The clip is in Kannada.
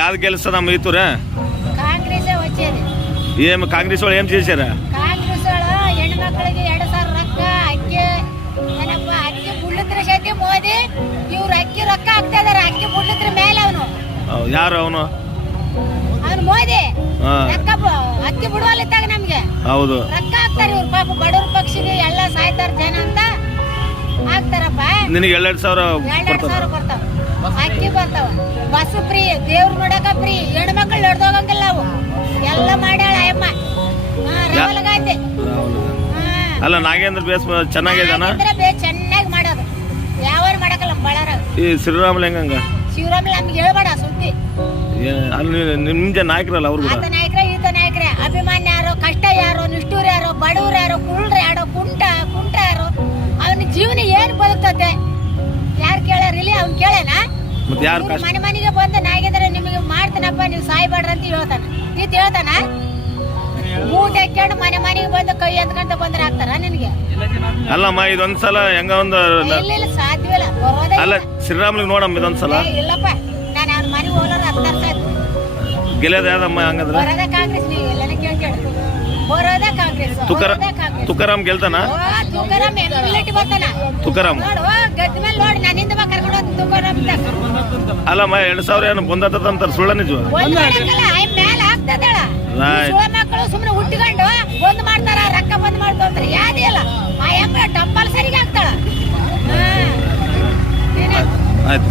యాది గెలుస్తుందమ్మ ఈ తూరే? కాంగ్రెసే వచ్చేది. ఏం కాంగ్రెస్ వాళ్ళు ఏం చేశారా? కాంగ్రెస్ వాళ్ళు ಹೆಣ್ಮಕ್ಳಿಗೆ 2,000 ರೊಕ್ಕ ಅಕ್ಕಿ ಏನಪ್ಪ ಅಕ್ಕಿ ಬುಡ್ಲಿದ್ರೆ ಸತಿ ಮೋದಿ ಇವ್ರು ಅಕ್ಕಿ ರೊಕ್ಕ ಹಾಕ್ತಾ ಇದಾರೆ. ಅಕ್ಕಿ ಬುಡ್ಲಿದ್ರೆ ಮೇಲೆ ಅವನು ಯಾರು ಅವನು ಮೋದಿ ಅಕ್ಕಿ ಬಿಡುವಲ್ಲಿದ್ದಾಗ ನಮ್ಗೆ ಹೌದು ರೊಕ್ಕ ಹಾಕ್ತಾರೆ ಇವ್ರು. ಪಾಪ ಬಡವ್ರ ಪಕ್ಷಿಗೆ ಎಲ್ಲ ಸಾಯ್ತಾರ ಜನ ಅಂತ ಹಾಕ್ತಾರಪ್ಪ. ನಿನಗೆ 2,000 ಬರ್ತಾವ, ಅಕ್ಕಿ ಬರ್ತಾವ, ಬಸ್ ಫ್ರೀ, ದೇವ್ರ ನೋಡಕ ಫ್ರೀ, ಹೆಣ್ಮಕ್ಳು ನಡೆದೋಗಂಗಿಲ್ಲ ಅವು ಎಲ್ಲ ಮಾಡ್ಯಾಳ ಅಯ್ಯಮ್ಮ ರಾಹುಲ್ ಗಾಂಧಿ. ಅಲ್ಲ ನಾಗೇಂದ್ರ ಬೇಸ್ ಚೆನ್ನಾಗಿದಾನ? ಚೆನ್ನಾಗಿ ಮಾಡೋದು ಯಾವಾರು ಮಾಡಕಲ್ಲ ಬಳರ. ಈ ಶ್ರೀರಾಮುಲು ಹೆಂಗಂಗ? ಶಿವರಾಮುಲು ನಮ್ಗೆ ಹೇಳ್ಬೇಡ ಸುದ್ದಿ. ಅಲ್ಲಿ ನಿಮ್ಗೆ ನಾಯಕರಲ್ಲ ಅವ್ರು ಕೂಡ? ಆತ ನಾಯಕರೇ ಈತ ನಾಯಕರೇ. ಅಭಿಮಾನ್ಯ ಯಾರು, ಕಷ್ಟ ಯಾರು, ನಿಷ್ಠೂರ ಯಾರು, ಬಡವ್ರು ಯಾರು, ಕುಳ್ರ ಯಾರು, ಕುಂಟ ಯಾರು, ಅವನ ಜೀವನ ಏನ್ ಬದುಕ್ತತೆ ಯಾರು ಕೇಳ್ಯಾರ ಇಲ್ಲಿ? ಅವ್ನ್ ಕೇಳೇನ? ಮನೆ ಮನೆಗೆ ಬಂದು ನಾಗೇಂದ್ರ ನಿಮಗೆ ಮಾಡ್ತಾನಪ್ಪ ನೀವು ಸಾಯ್ಬೇಡ್ರ ಅಂತ ಹೇಳ್ತಾನ. ಈತ ಹೇಳ್ತಾನ? ಮೂಟ್ ಹಾಕ್ಕೊಂಡು ಮನೆ ಮನೆಗೆ ಬಂದು ಕೈ ಎತ್ಕೊಂತ ಬಂದ್ರೆ ಹಾಕ್ತಾರ ನಿನ್ಗೆ? ಅಲ್ಲಮ್ಮ ಇದೊಂದ್ಸಲ ಹೆಂಗ ಒಂದು ಇಲ್ಲ ಸಾಧ್ಯವಿಲ್ಲ ಬರೋದೇ. ಅಲ್ಲ ಶ್ರೀರಾಮುಲು ನೋಡಮ್ಮ ಇದೊಂದ್ಸಲ. ಇಲ್ಲಪ್ಪ ನಾನು ಅವ್ನ ಮನೆಗೆ ಹೋಗ್ಲಾರ 10 ವರ್ಷ ಆಯ್ತು. ಗೆಲ್ಲದ ಯಾವ್ದಮ್ಮ ಹಂಗಂದ್ರೆ? ಬರೋದೇ ಕಾಂಗ್ರೆಸ್. ನೀವು ಎಲ್ಲಾನ ಕೇಳ್ಕೇಳಿ ಬರೋದೇ ಕಾಂಗ್ರೆಸ್. ತುಕಾರಾಮ್ ಗೆಲ್ತಾನ? ತುಕಾರಾಮ್ ಎಮ್ಎಲ್ಎ ಬರ್ತಾನ. ತುಕಾರಾಮ್ ನೋಡು ಗದ್ದ ಮೇಲೆ ನೋಡಿ ನಾನು ಹಿಂದೆ ಕರ್ಕೊಂಡು ಹೋಗ್ತೀನಿ ತುಕಾರಾಮ್. ಅಲ್ಲಮ್ಮ 2,000 ಏನು ಬಂದತ್ತಂತಾರ, ಸುಳ್ಳ ನಿಜ? ಮೇಲೆ ಆಗ್ತದಳ ಮಕ್ಕಳು ಸುಮ್ಮನೆ ಹುಟ್ಟಿಕೊಂಡು ಬಂದ್ ಮಾಡ್ತಾರ, ರೊಕ್ಕ ಬಂದ್ ಮಾಡ್ಕೊಂತಾರೆ. ಯಾವ್ದೇ ಇಲ್ಲ ಆ ಎಮ್ಮ ಟಂಪಲ್ ಸರಿಗೆ ಆಗ್ತಾಳ. ಆಯ್ತು.